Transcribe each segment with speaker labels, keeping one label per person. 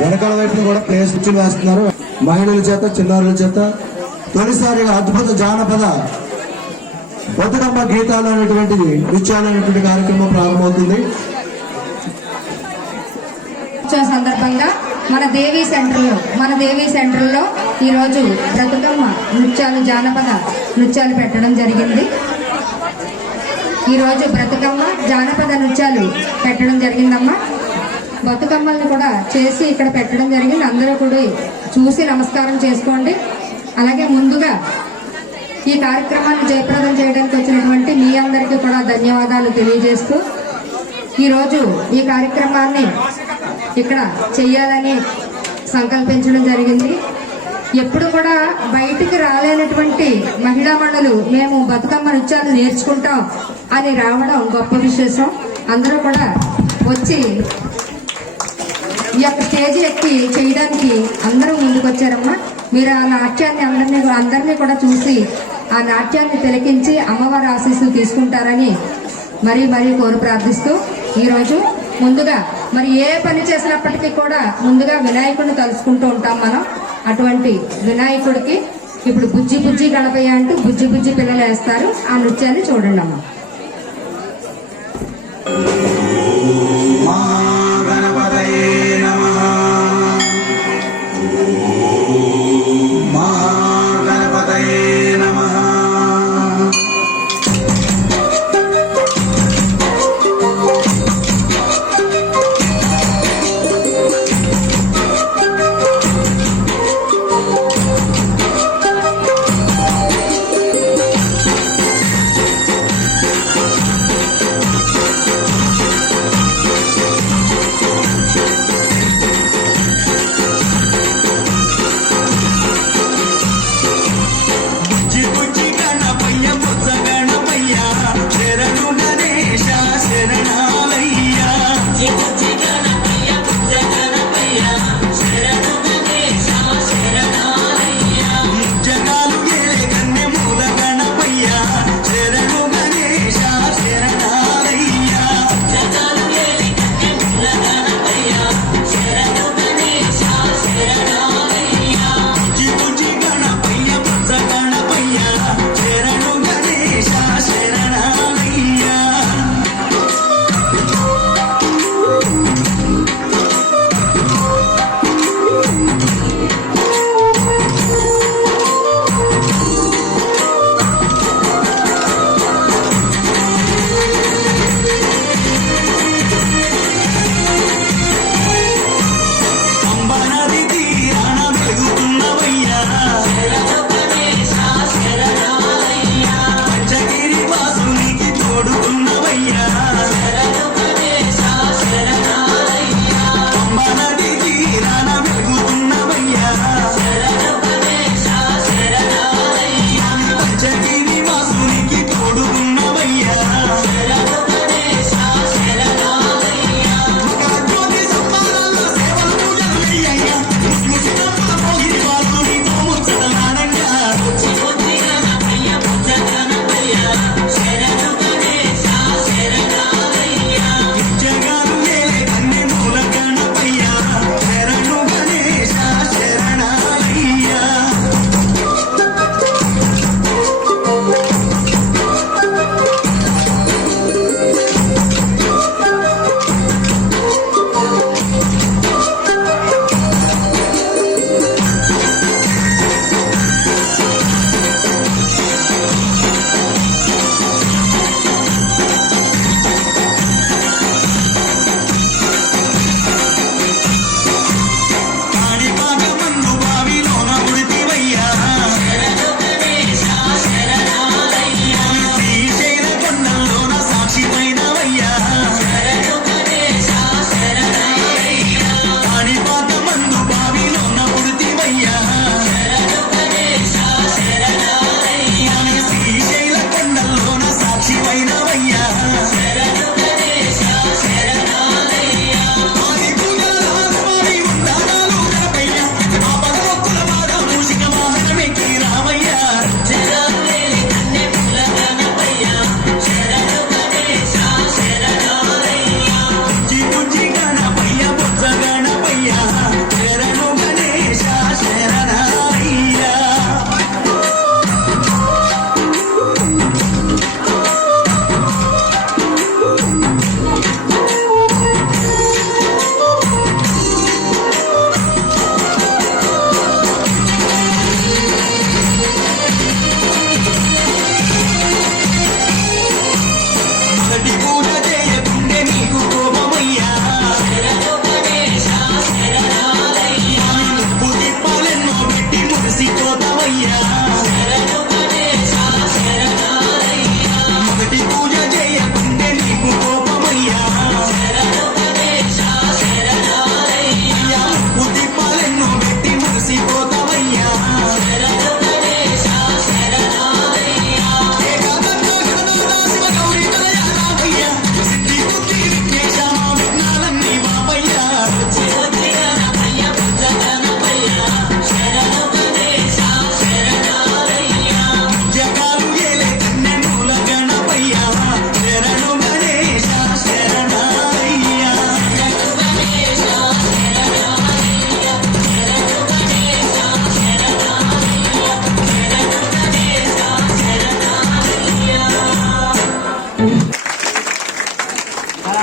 Speaker 1: వెనకాల వైపు కూడా నృత్యం వేస్తున్నారు. మహిళల చేత చిన్నారుల చేత తొలిసారిగా అద్భుత జానపద బతుకమ్మ గీతాలు అనేటువంటి నృత్యాలు అనేటువంటి కార్యక్రమం ప్రారంభమవుతుంది.
Speaker 2: సందర్భంగా మన దేవి సెంటర్లో మన దేవి సెంటర్లో ఈరోజు బ్రతుకమ్మ నృత్యాలు జానపద నృత్యాలు పెట్టడం జరిగింది. ఈరోజు బ్రతుకమ్మ జానపద నృత్యాలు పెట్టడం జరిగిందమ్మా. బతుకమ్మల్ని కూడా చేసి ఇక్కడ పెట్టడం జరిగింది. అందరూ కూడా చూసి నమస్కారం చేసుకోండి. అలాగే ముందుగా ఈ కార్యక్రమాన్ని జయప్రదం చేయడానికి వచ్చినటువంటి మీ అందరికీ కూడా ధన్యవాదాలు తెలియజేస్తూ ఈరోజు ఈ కార్యక్రమాన్ని ఇక్కడ చేయాలని సంకల్పించడం జరిగింది. ఎప్పుడు కూడా బయటికి రాలేనటువంటి మహిళా మండలు మేము బతుకమ్మ నృత్యాలు నేర్చుకుంటాం అని రావడం గొప్ప విశేషం. అందరూ కూడా వచ్చి ఈ యొక్క స్టేజ్ ఎక్కి చేయడానికి అందరూ ముందుకు వచ్చారమ్మా మీరు ఆ నాట్యాన్ని అందరినీ అందరినీ కూడా చూసి ఆ నాట్యాన్ని తిలకించి అమ్మవారి ఆశీస్సులు తీసుకుంటారని మరీ మరీ కోరు ప్రార్థిస్తూ ఈరోజు ముందుగా మరి ఏ పని చేసినప్పటికీ కూడా ముందుగా వినాయకుడిని తలుచుకుంటూ ఉంటాం మనం. అటువంటి వినాయకుడికి ఇప్పుడు బుజ్జి బుజ్జి గణపయ్య అంటూ బుజ్జి బుజ్జి పిల్లలు వేస్తారు. ఆ నృత్యాన్ని చూడండి అమ్మా
Speaker 3: yeah.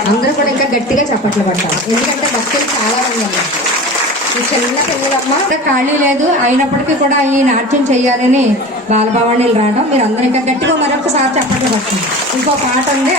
Speaker 3: అందరూ కూడా ఇంకా
Speaker 2: గట్టిగా చప్పట్లు పడతారు ఎందుకంటే భక్తులు చాలా మంది ఉన్నారు. ఈ చిన్న పిల్లలమ్మ ఖాళీ లేదు. అయినప్పటికీ కూడా ఈ నాట్యం చేయాలని బాలభవాణిలు రావడం మీరు అందరూ ఇంకా గట్టిగా మరొకసారి చప్పట్లు పడుతుంది ఇంకో పాట ఉంది